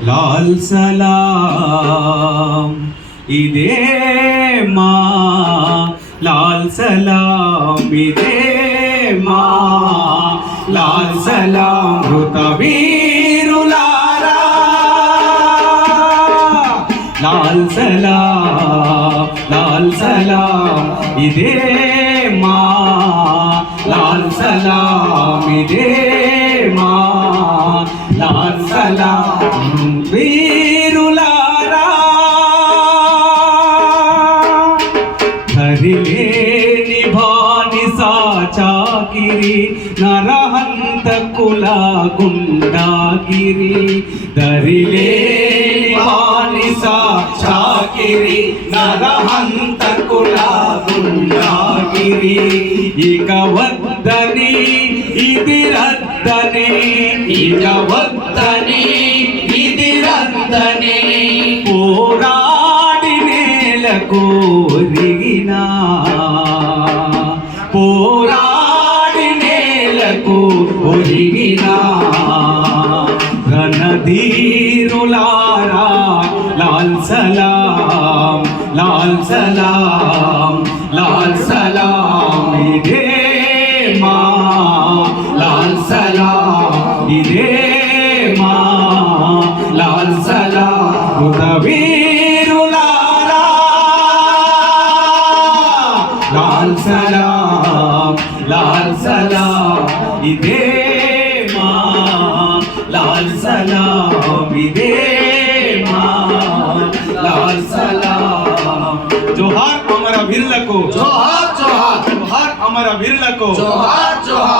లాల్ సలాం ఇదే మా లాల్ సలాం ఇదే మా లాల్ సలాం మృత లాల్ సలాం లాల్ సలాం ఇదే మా లాల్ సలాం ఇదే లాల్ వీరులారా. హరిలేని భాని సాచాకిరి నరహంత కుల గుండాగిరి దరిలేని భాని సాచాకిరి నరహంత కుల గుండాగిరి ఇక వద్దని ఇది రద్దని ఇక వద్దని ఇది రద్దని పోరాడి నేలకు ఒరిగినా. పోరాడి నేలకు ఒరిగినా. రణధీరులారా లాల్ సలాం లాల్ సలాం లాల్ సలాం ఇదే మా లాల్ సలాం ఉదవీరులారా లాల్ సలాం లాల్ సలాం ఇదే మా లాల్ సలాం ఇదే మా లాల్ సలాం జోహార్ అమర వీరులకు జోహార్ జోహార్ జోహార్ అమర వీరులకు జోహార్ జోహార్